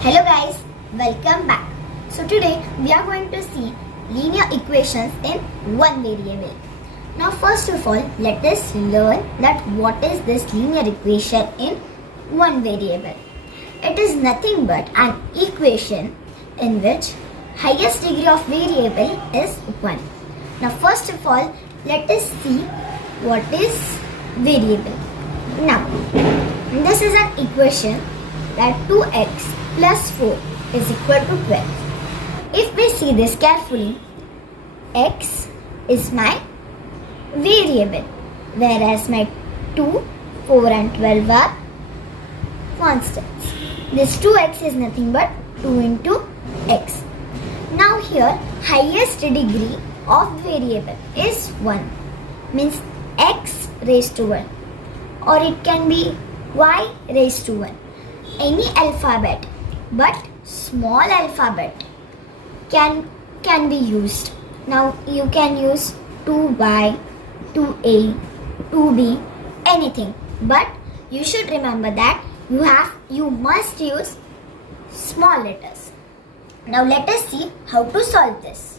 Hello guys, welcome back. So today we are going to see linear equations in one variable. Now first of all, let us learn that what is this linear equation in one variable. It is nothing but an equation in which highest degree of variable is 1. Now first of all, let us see what is variable. Now this is an equation that 2x plus 4 is equal to 12. If we see this carefully, x is my variable, whereas my 2, 4 and 12 are constants. This 2x is nothing but 2 into x. Now here highest degree of variable is 1, means x raised to 1, or it can be y raised to 1. Any alphabet but small alphabet can be used. Now you can use 2y, 2a, 2b, anything, but you should remember that you must use small letters. Now let us see how to solve this.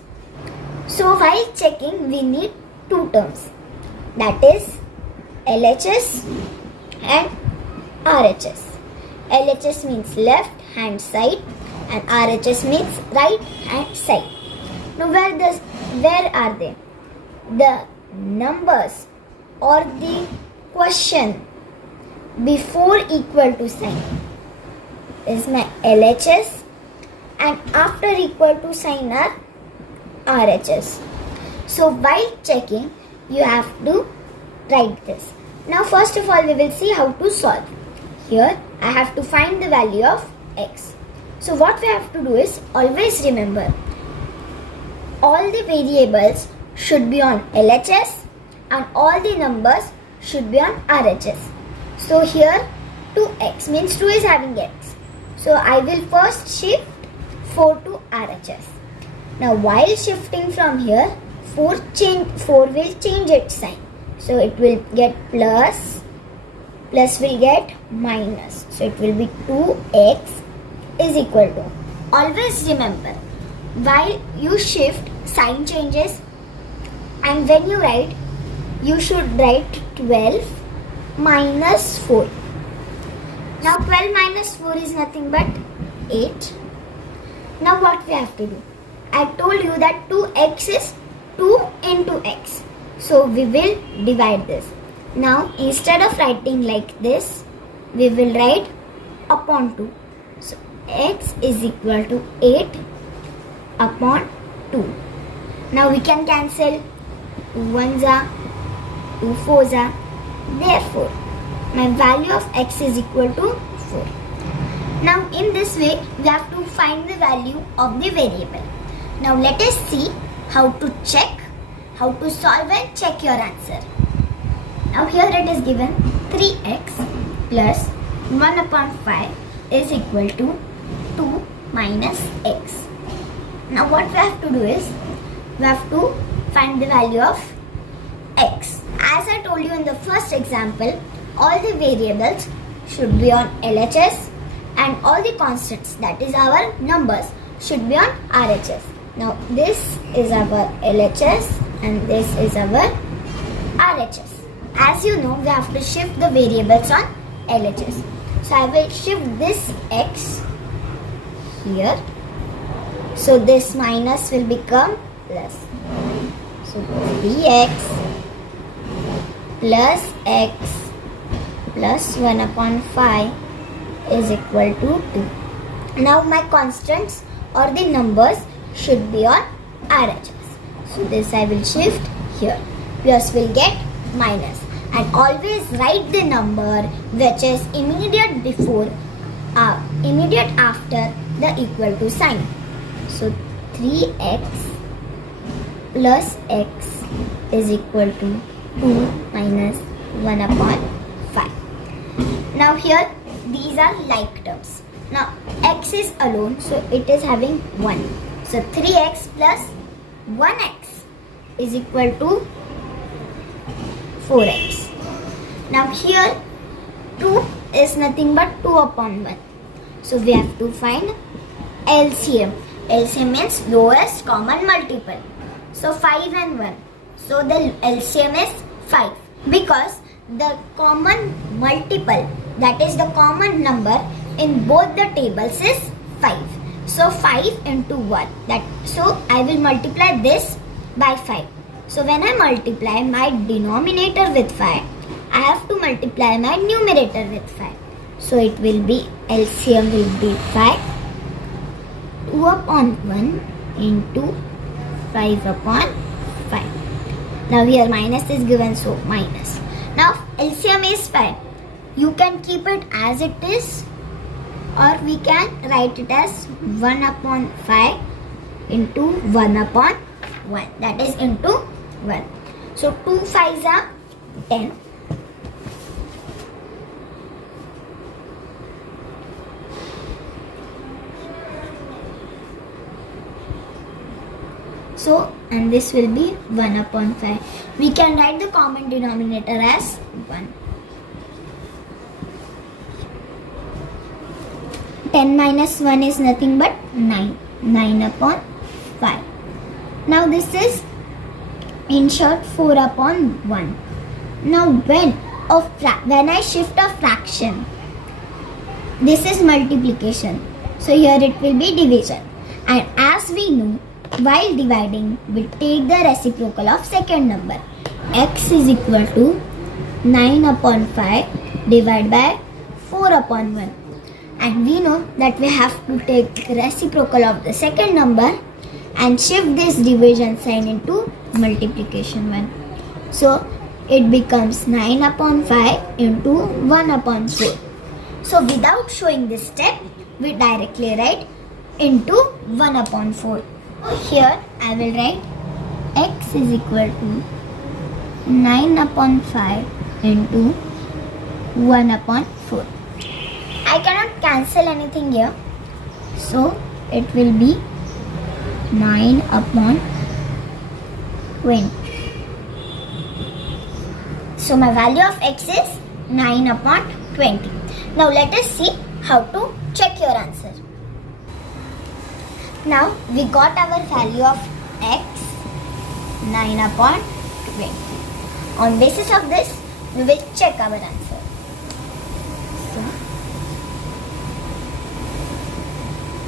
So while checking, we need two terms, that is LHS and RHS. LHS means left hand side and RHS means right hand side. Now where are they? The numbers or the question before equal to sign is my LHS, and after equal to sign are RHS. So while checking, you have to write this. Now first of all, we will see how to solve. Here I have to find the value of x. So what we have to do is always remember all the variables should be on LHS and all the numbers should be on RHS. So here 2x means 2 is having x. So I will first shift 4 to RHS. Now while shifting from here, 4 will change its sign. So it will get plus will get minus. So it will be 2x is equal to. Always remember, while you shift, sign changes, and when you write, you should write 12 minus 4. Now 12 minus 4 is nothing but 8. Now what we have to do? I told you that 2x is 2 into x. So we will divide this. Now instead of writing like this, we will write upon 2. So x is equal to 8 upon 2. Now we can cancel 2 1s are 2 4s are. Therefore, my value of x is equal to 4. Now in this way, we have to find the value of the variable. Now let us see how to solve and check your answer. Now here it is given 3x plus 1 upon 5 is equal to 2 minus x. Now what we have to do is, we have to find the value of x. As I told you in the first example, all the variables should be on LHS and all the constants, that is our numbers, should be on RHS. Now this is our LHS and this is our RHS. As you know, we have to shift the variables on LHS. So I will shift this x here. So this minus will become plus. So 3x plus x plus 1 upon 5 is equal to 2. Now my constants or the numbers should be on RHS. So this I will shift here. Plus will get minus. And always write the number which is immediate after the equal to sign. So 3x plus x is equal to 2 minus 1 upon 5. Now here these are like terms. Now x is alone, so it is having 1. So 3x plus 1x is equal to 4x. Now here 2 is nothing but 2 upon 1. So we have to find LCM. LCM means lowest common multiple. So 5 and 1. So the LCM is 5 because the common multiple, that is the common number in both the tables is 5. So 5 into 1. So I will multiply this by 5. So when I multiply my denominator with 5, I have to multiply my numerator with 5. So it will be, LCM will be 5. 2 upon 1 into 5 upon 5. Now here minus is given, so minus. Now LCM is 5. You can keep it as it is, or we can write it as 1 upon 5 into 1 upon 1. That is into 1. So 2 5s are 10. So, and this will be 1 upon 5. We can write the common denominator as 1. 10 minus 1 is nothing but 9. 9 upon 5. Now this is in short 4 upon 1. Now when I shift a fraction, this is multiplication. So here it will be division. And as we know, while dividing, we take the reciprocal of second number. X is equal to 9 upon 5 divided by 4 upon 1. And we know that we have to take reciprocal of the second number and shift this division sign into multiplication 1. So it becomes 9 upon 5 into 1 upon 4. So without showing this step, we directly write into 1 upon 4. Here I will write x is equal to 9 upon 5 into 1 upon 4. I cannot cancel anything here. So it will be 9 upon 20. So my value of x is 9 upon 20. Now let us see how to check your answer. Now we got our value of x 9 upon 20. On basis of this, we will check our answer. So,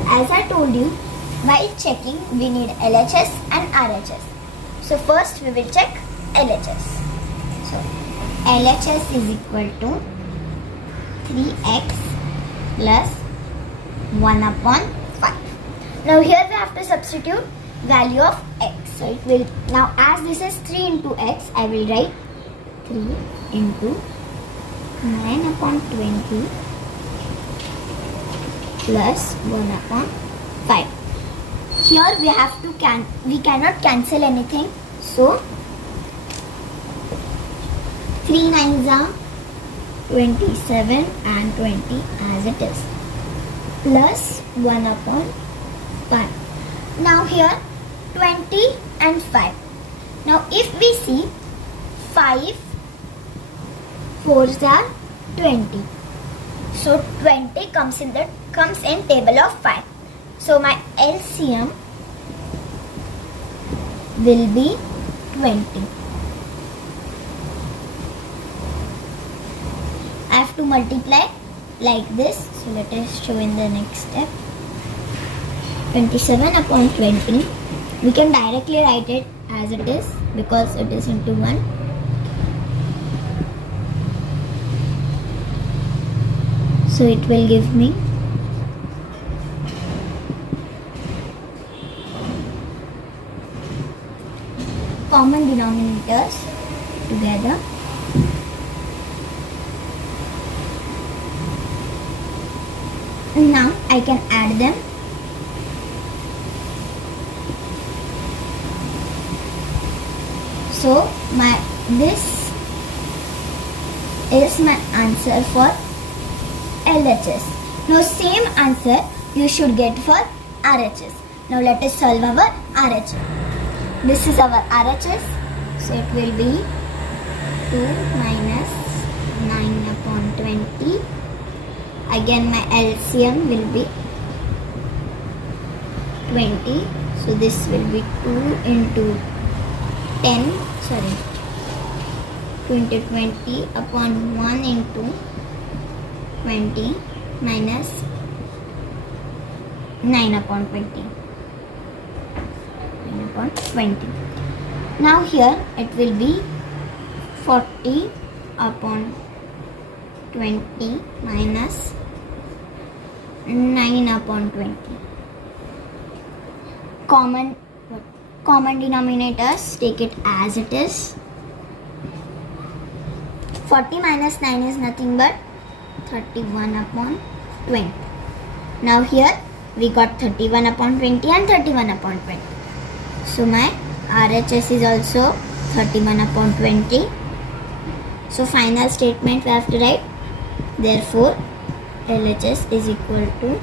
as I told you, while checking we need LHS and RHS. So first we will check LHS. So LHS is equal to 3x plus 1 upon 5. Now here we have to substitute value of x. So it will, now as this is 3 into x, I will write 3 into 9 upon 20 plus 1 upon 5. Here we have to we cannot cancel anything. So 3 9s are 27 and 20 as it is, plus 1 upon 5. Now here 20 and 5. Now if we see 5 4s are 20. So 20 comes in table of 5. So my LCM will be 20. I have to multiply like this. So let us show in the next step. 27 upon 20. We can directly write it as it is because it is into 1. So it will give me common denominators together. Now I can add them. So this is my answer for LHS. Now same answer you should get for RHS. Now let us solve our RHS. This is our RHS. So it will be 2 minus 9 upon 20 again my LCM will be 20. So this will be 2 into 10, sorry, 20 upon 1 into 20 minus 9 upon 20. 9 upon 20. Now here it will be 40 upon 20 minus 9 upon 20. Common denominators, take it as it is. 40 minus 9 is nothing but 31 upon 20. Now here we got 31 upon 20 and 31 upon 20. So my RHS is also 31 upon 20. So final statement we have to write. Therefore, LHS is equal to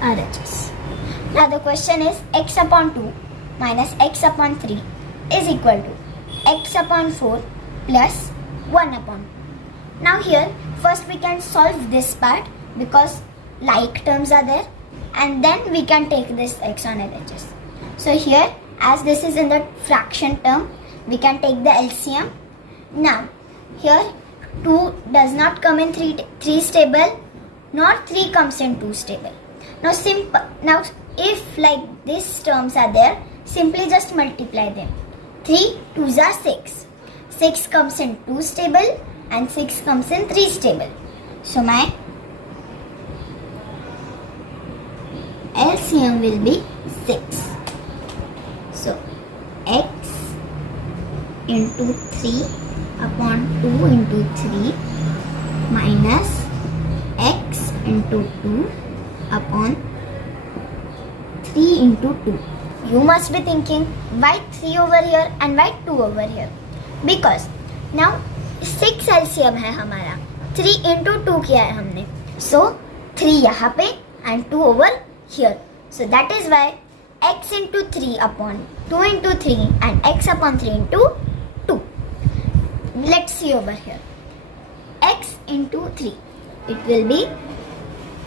RHS. Now the question is x upon 2 minus x upon 3 is equal to x upon 4 plus 1 upon 2. Now here first we can solve this part because like terms are there, and then we can take this x on LHS. So here as this is in the fraction term, we can take the LCM. Now here 2 does not come in 3 stable, nor 3 comes in 2 stable. Now if like these terms are there, simply just multiply them. 3 2s are 6. 6 comes in 2 stable and 6 comes in 3 stable. So my LCM will be 6. So x into 3 upon 2 into 3 minus x into 2 upon 3 into 2. You must be thinking why 3 over here and why 2 over here? Because now 6 LCM है हमारा, 3 into 2 किया है हमने. So 3 यहाँ पे and 2 over here. So that is why x into 3 upon 2 into 3 and x upon 3 into 2. Let's see over here. X into 3. It will be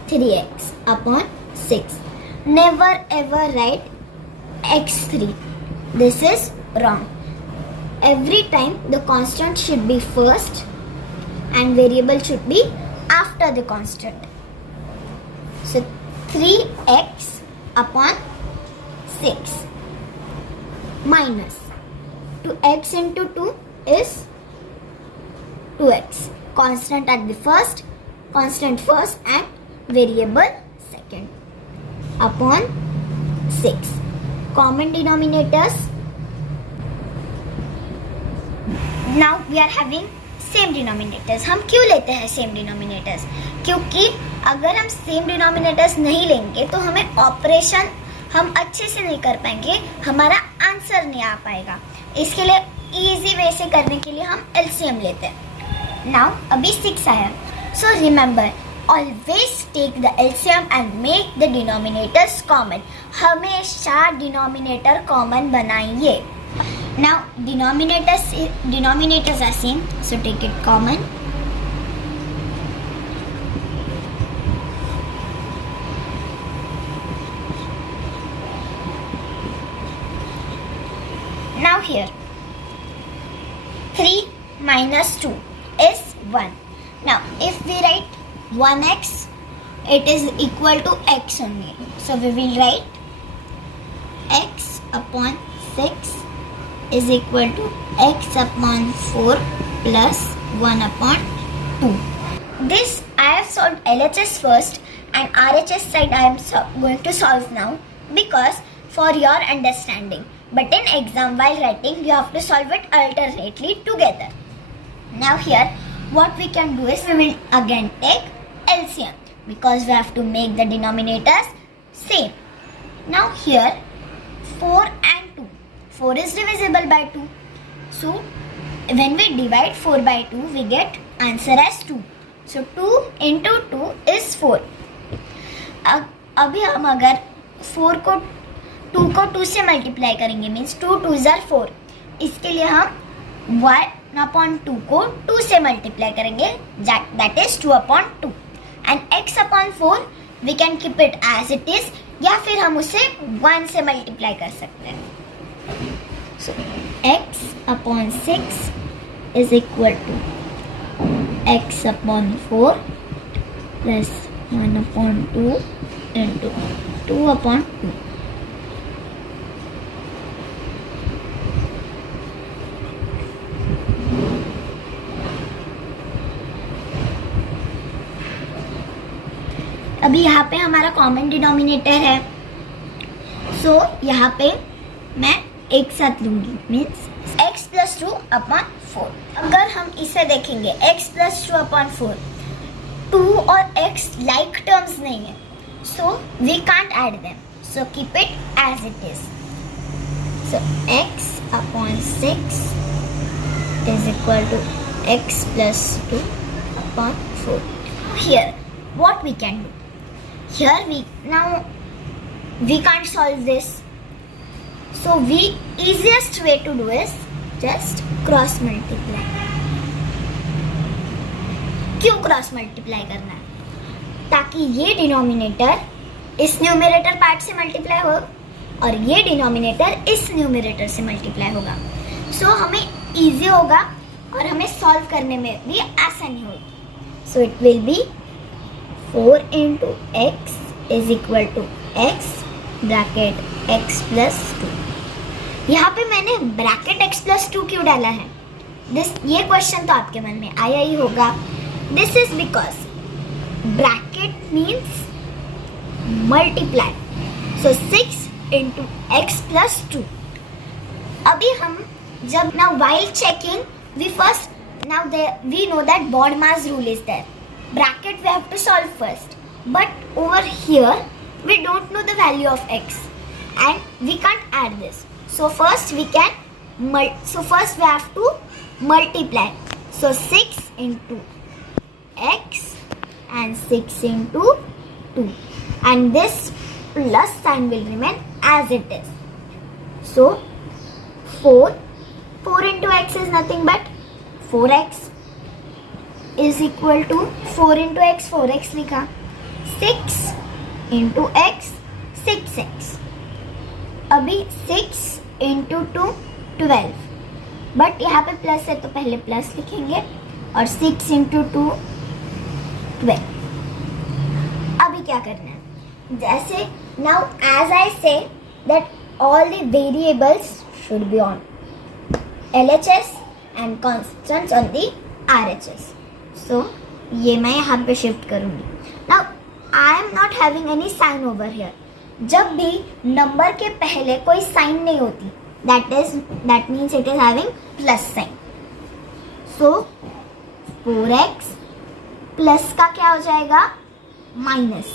3x upon 6. Never ever write x3. This is wrong. Every time the constant should be first and variable should be after the constant. So 3x upon 6 minus 2x into 2 is 2x. Constant at the first, constant first and variable second upon 6. Common denominators. Now we are having same denominators. हम क्यों लेते हैं same denominators? क्योंकि अगर हम same denominators नहीं लेंगे तो हमें ऑपरेशन हम अच्छे से नहीं कर पाएंगे, हमारा आंसर नहीं आ पाएगा. इसके लिए इजी वे से करने के लिए हम LCM लेते हैं. Now अभी 6 आया. So remember, always take the LCM and make the denominators common. हमेशा denominator common बनाइए. Now denominators are same, so take it common. Now here 3 minus 2 is 1. Now if we write 1x, it is equal to x only. So we will write x upon 6 is equal to x upon 4 plus 1 upon 2. This I have solved LHS first and RHS side I am going to solve now because for your understanding. But in exam while writing you have to solve it alternately together. Now here what we can do is we will again take LCM because we have to make the denominators same. Now here 4 and 2. 4 is divisible by 2. So when we divide 4 by 2 we get answer as 2. So 2 into 2 is 4. अभी हम अगर 4 को 2 से multiply करेंगे means 2 2s are 4. इसके लिए हम upon 2 को 2 से मल्टीप्लाई करेंगे, that is 2/2 and x upon 4 we can keep it as it is, या फिर हम उसे 1 से मल्टीप्लाई कर सकते हैं. So x upon 6 is equal to x upon 4 plus 1/2 into 2/2. अभी यहाँ पे हमारा कॉमन डिनोमिनेटर है, सो यहाँ पे मैं एक साथ लूंगी, मीन्स x प्लस 2/4. अगर हम इसे देखेंगे x प्लस 2/4, 2 और x लाइक टर्म्स नहीं है, so we can't add them, so keep it as it is. So x upon 6 is equal to x plus 2/4. Here what we can do? Here we can't solve this, so easiest way to do is just cross multiply. क्यों cross multiply करना है? ताकि ये denominator इस numerator part से multiply हो और ये डिनोमिनेटर इस न्यूमरेटर से मल्टीप्लाई होगा, सो हमें इजी होगा और हमें सॉल्व करने में भी आसानी होगी. So it will be 4 into x is equal to x bracket x plus 2. यहाँ पे मैंने ब्रैकेट x plus 2 क्यों डाला है? ये क्वेश्चन तो आपके मन में आया ही होगा. This is because bracket means multiply, so 6 into x plus 2. अभी हम जब now while checking we know that BODMAS rule is there. Bracket we have to solve first, but over here we don't know the value of x and we can't add this, so first we have to multiply. So 6 into x and 6 into 2, and this plus sign will remain as it is. So 4 into x is nothing but 4x is equal to 4 into x, 4x लिखा, 6 into x 6x. अभी 6 into 2 12, but यहाँ पे plus है तो पहले plus लिखेंगे और 6 into 2 12. अभी क्या करना है? जैसे now as I say that all the variables should be on LHS and constants on the RHS. So ये मैं यहाँ पे शिफ्ट करूँगी. Now I am not having any sign over here. जब भी नंबर के पहले कोई साइन नहीं होती, that means it is having plus sign. So 4x plus का क्या हो जाएगा? Minus.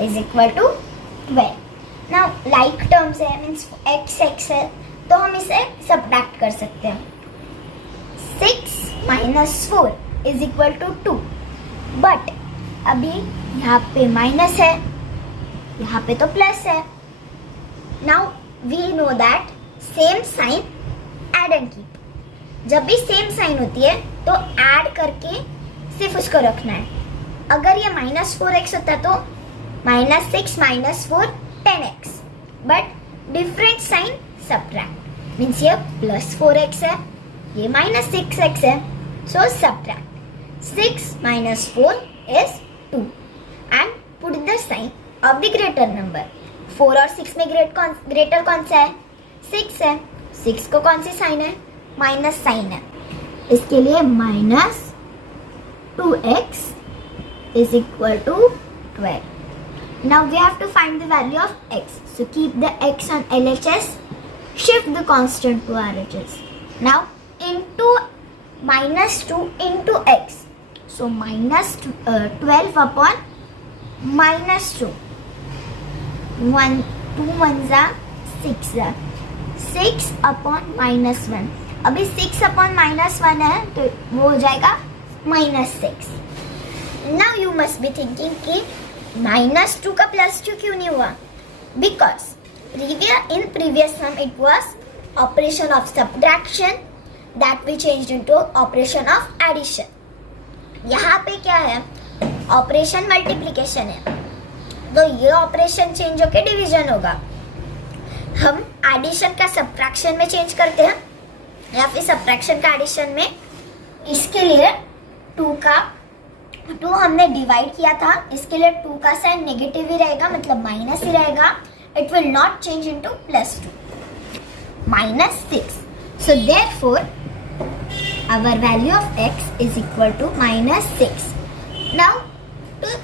is equal to 12. Now like terms है, means x है, तो हम इसे सब्ट्रैक्ट कर सकते हैं. 6 minus 4 is equal to 2, but अभी यहाँ पे माइनस है, यहाँ पे तो प्लस है. Now we know that same sign add and keep. जब भी सेम साइन होती है तो ऐड करके सिर्फ उसको रखना है. अगर ये -4x होता तो -6 - 4 10x, but different sign subtract, means ये +4x है, ये -6x है, so subtract. 6 minus 4 is 2 and put the sign of the greater number. 4 और 6 में ग्रेटर कौन सा है? 6 है. 6 को कौन सी साइन है? माइनस साइन है, इसके लिए -2x is equal to 12. Now we have to find the value of x. So keep the x on LHS, shift the constant to RHS. Now into -2 into x. So -12 upon -2. 2 1s are 6 are 6 upon -1. अभी 6 upon -1 है तो वो हो जाएगा -6. Now you must be thinking कि -2 का +2 क्यों नहीं हुआ? Because In previous sum it was operation of subtraction that we changed into operation of addition. यहाँ पे क्या है, ऑपरेशन मल्टीप्लिकेशन है, तो ये ऑपरेशन चेंज होके डिवीजन होगा. हम एडिशन का सब्ट्रैक्शन में चेंज करते हैं या फिर सब्ट्रैक्शन का एडिशन में. इसके लिए 2 हमने डिवाइड किया था, इसके लिए 2 का साइन नेगेटिव ही रहेगा, मतलब माइनस ही रहेगा. It will not change into +2. -6. So therefore our value of x is equal to -6. Now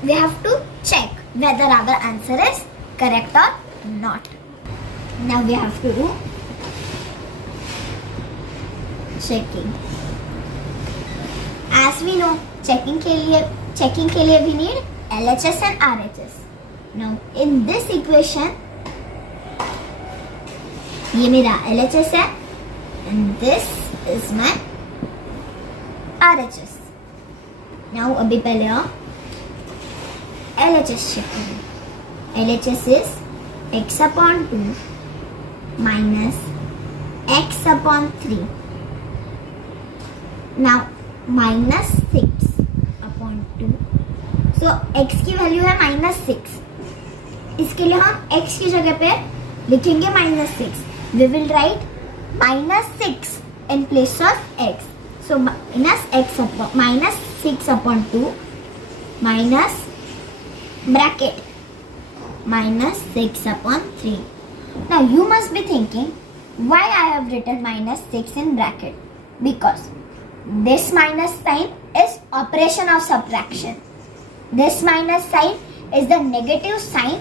we have to check whether our answer is correct or not. Now we have to do checking. As we know, checking के लिए we need LHS and RHS. Now in this equation, ये मेरा LHS है and this is my RHS. Now अभी पहले हम LHS check करें. LHS is x upon 2 minus x upon 3. Now -6 upon 2. So x की वैल्यू है -6. इसके लिए हम x की जगह पे लिखेंगे -6. We will write -6 in place of x. So -6 upon 2 minus bracket -6 upon 3. Now you must be thinking why I have written -6 in bracket, because this minus sign is operation of subtraction. This minus sign is the negative sign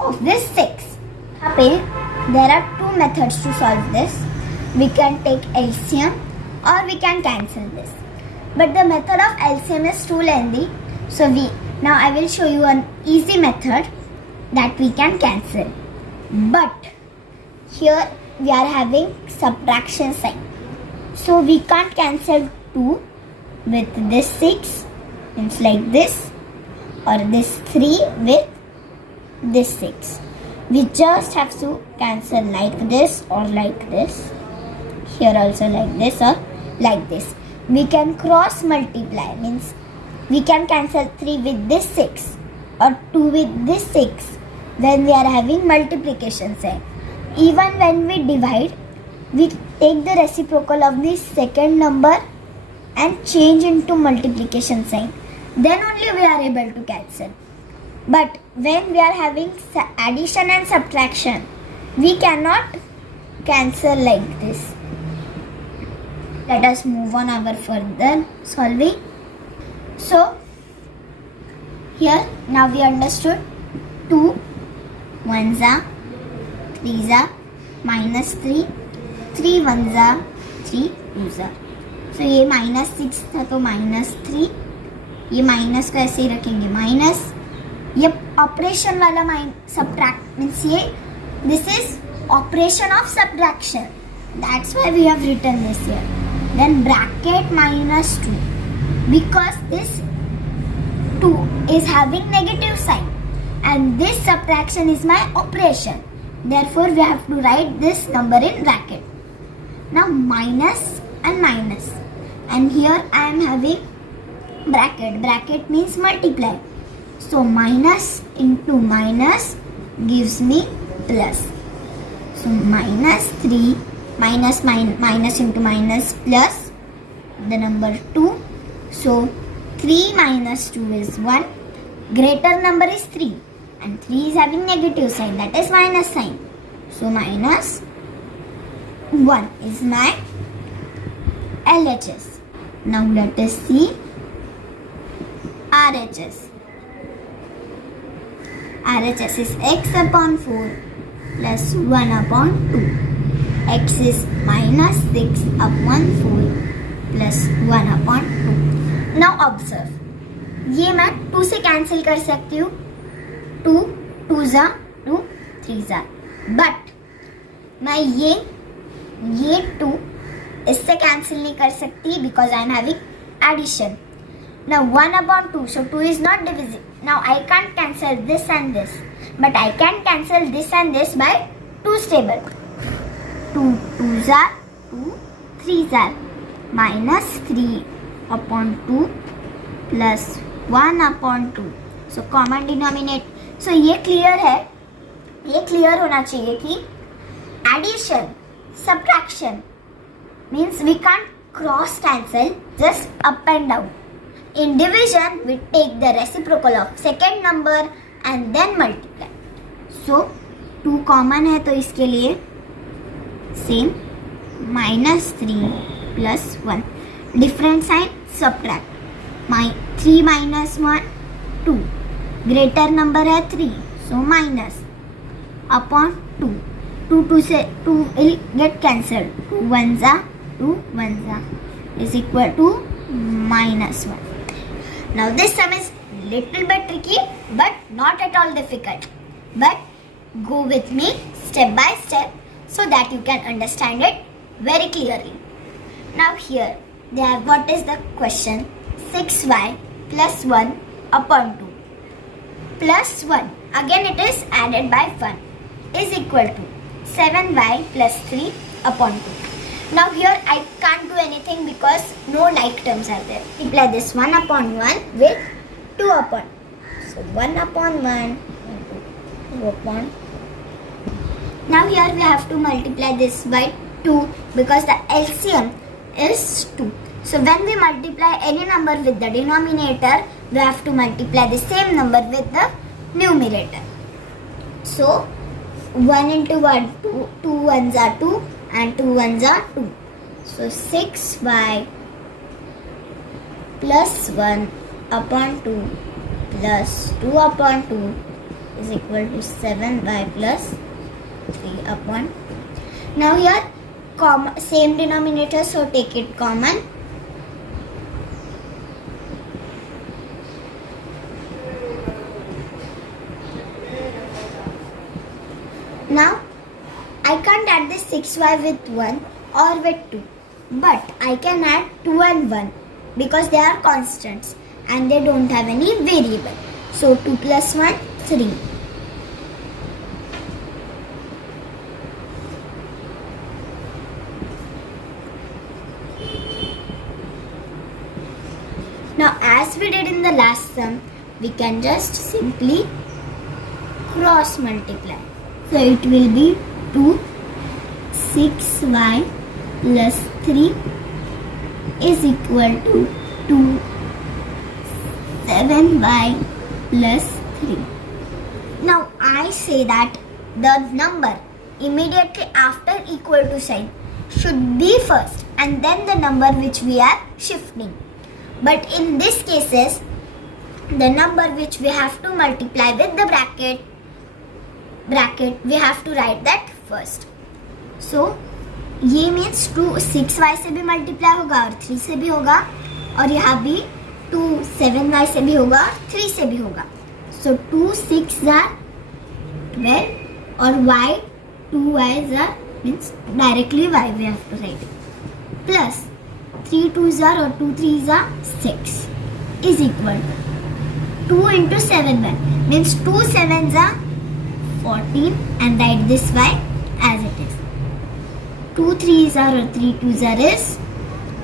of this 6. There are 2 methods to solve this. We can take LCM or we can cancel this. But the method of LCM is too lengthy. So now I will show you an easy method that we can cancel. But here we are having subtraction sign. So we can't cancel 2 with this 6. It's like this. Or this 3 with this 6. We just have to cancel like this or like this. Here also like this or like this. We can cross multiply, means we can cancel 3 with this 6 or 2 with this 6 when we are having multiplication sign. Even when we divide, we take the reciprocal of the second number and change into multiplication sign. Then only we are able to cancel. But when we are having addition and subtraction, we cannot cancel like this. Let us move on our further solving. So here now we understood 2 1s are 3s are -3, 3 1s are 3 2s are. So ये -6 था तो -3, ये minus को ऐसे ही रखेंगे minus. ये operation वाला subtract means ये this is operation of subtraction. That's why we have written this here. Then bracket -2, because this 2 is having negative sign and this subtraction is my operation. Therefore we have to write this number in bracket. Now minus and minus, and here I am having bracket. Bracket means multiply. So minus into minus gives me plus. So -3 minus into minus plus the number 2. So 3 minus 2 is 1. Greater number is 3 and 3 is having negative sign, that is minus sign. So minus 1 is my LHS. Now let us see RHS. RHS is x upon 4 plus 1 upon 2. X is -6 upon 4 plus 1 upon 2. Now observe, ये मैं 2 से cancel कर सकती हूँ. 2 2s are 2 3s are. But मैं ये 2 इससे cancel नहीं कर सकती because I am having addition. Now 1 upon 2, so 2 is not divisible. Now I can't cancel this and this, but I can cancel this and this by 2's table. 2 2's are 2, 3's are minus 3 upon 2 plus 1 upon 2. So common denominator. So ये clear है, ये clear होना चाहिए कि addition, subtraction means we can't cross cancel, just up and down. In division, we take the reciprocal of second number and then multiply. So 2 common है तो इसके लिए same minus 3 plus 1. Different sign, subtract. 3 minus 1 2. Greater number है 3, so minus upon 2. 2 से 2 will get cancelled. 2 1s are 2 1s are is equal to minus 1. Now this sum is little bit tricky but not at all difficult. But go with me step by step so that you can understand it very clearly. Now here they have what is the question? 6y plus 1 upon 2 plus 1, again it is added by 1, is equal to 7y plus 3 upon 2. Now here I can't do anything because no like terms are there. Multiply this 1 upon 1 with 2 upon. So 1 upon 1 into 2 upon. Now here we have to multiply this by 2 because the LCM is 2. So when we multiply any number with the denominator, we have to multiply the same number with the numerator. So 1 into 1, 2, 2 1s are 2 and 2 1s are 2. So 6y plus 1 upon 2 plus 2 upon 2 is equal to 7y plus 3 upon. Now here same denominator, so take it common. Now I can't add this 6y with 1 or with 2, but I can add 2 and 1 because they are constants and they don't have any variable. So 2 plus 1, 3. Now as we did in the last sum, we can just simply cross multiply. So it will be 2 6y plus 3 is equal to 2 7y plus 3. Now I say that the number immediately after equal to sign should be first and then the number which we are shifting. But in this cases, the number which we have to multiply with the bracket, we have to write that first. So ये means 2 6y से भी multiply होगा और 3 से भी होगा और यहाँ भी 2 7y से भी होगा और 3 से भी होगा. So 2 6 are 12 और y 2y's are means directly y we have to write plus 3 2's are or 2 3's are 6 is equal to 2 into 7y means 2 7's are 14 and write this y as it is. 2 3's are or 3 2's are is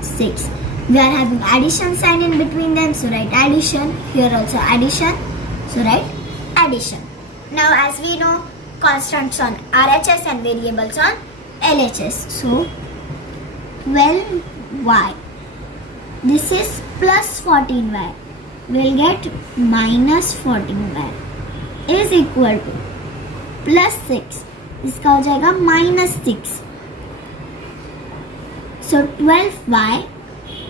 6. We are having addition sign in between them, so write addition. Here also addition, so write addition. Now as we know, constants on RHS and variables on LHS. So 12y, this is plus 14y, we'll get minus 14y is equal to plus 6, इसका हो जाएगा minus 6. So 12y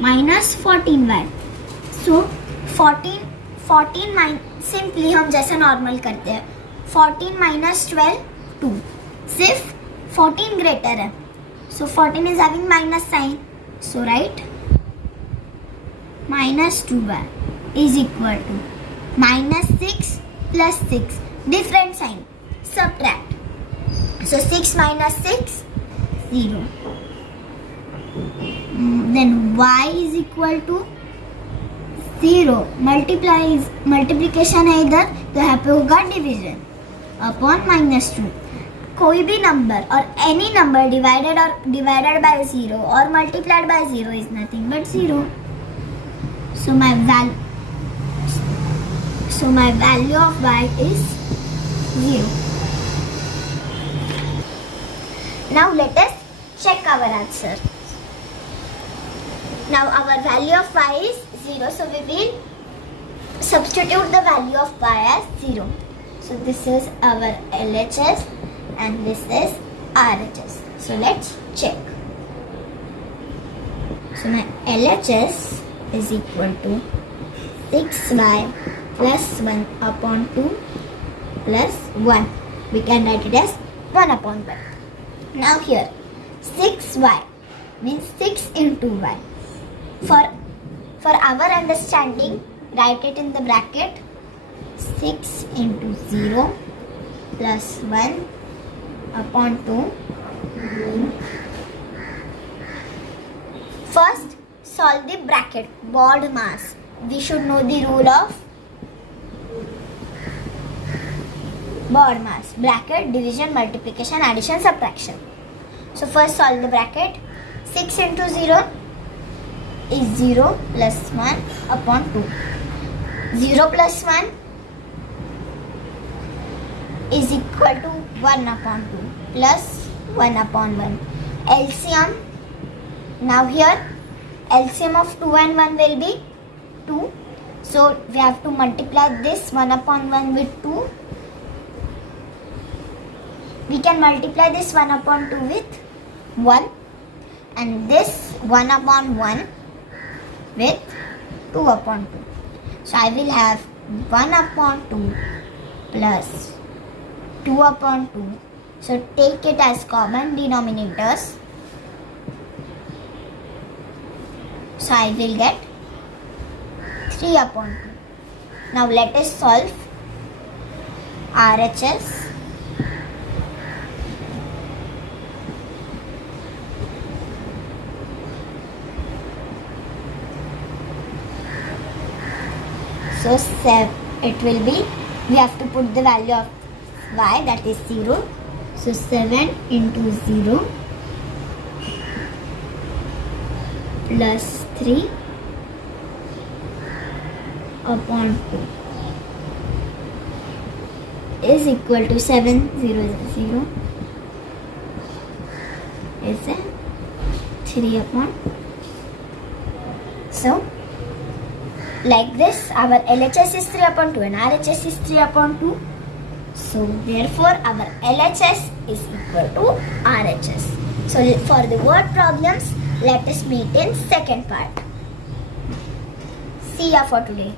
minus 14y. So 14 simply हम जैसा normal करते हैं 14 minus 12 2. सिर्फ 14 greater है. So 14 is having minus sign. So write minus 2y is equal to minus 6 plus 6. Different sign. Subtract. So 6 minus 6, 0. Then y is equal to 0. Multiplication है इधर तो यहाँ पे होगा division upon minus 2. कोई भी number or any number divided by 0 or multiplied by 0 is nothing but 0. So my value of y is 0. Now let us check our answer. Now our value of y is 0, so we will substitute the value of y as 0. So this is our LHS and this is RHS. So let's check. So my LHS is equal to 6y plus 1 upon 2 plus 1. We can write it as 1 upon 1. Now here 6y means 6 into y. For our understanding, write it in the bracket. 6 into 0 plus 1 upon 2. First, solve the bracket, board mass. We should know the rule of board mass. Bracket, division, multiplication, addition, subtraction. So first solve the bracket. 6 into 0 is 0 plus 1 upon 2. 0 plus 1 is equal to 1 upon 2 plus 1 upon 1. LCM. Now here LCM of 2 and 1 will be 2. So we have to multiply this 1 upon 1 with 2. We can multiply this 1 upon 2 with 1 and this 1 upon 1 with 2 upon 2. So I will have 1 upon 2 plus 2 upon 2. So take it as common denominators. So I will get 3 upon 2. Now let us solve RHS. So it will be, we have to put the value of y, that is 0. So 7 into 0 plus 3 upon 2 is equal to 7, 0 is 0 is a 3 upon. So like this, our LHS is 3 upon 2 and RHS is 3 upon 2. So therefore our LHS is equal to RHS. So for the word problems, let us meet in second part. See ya for today.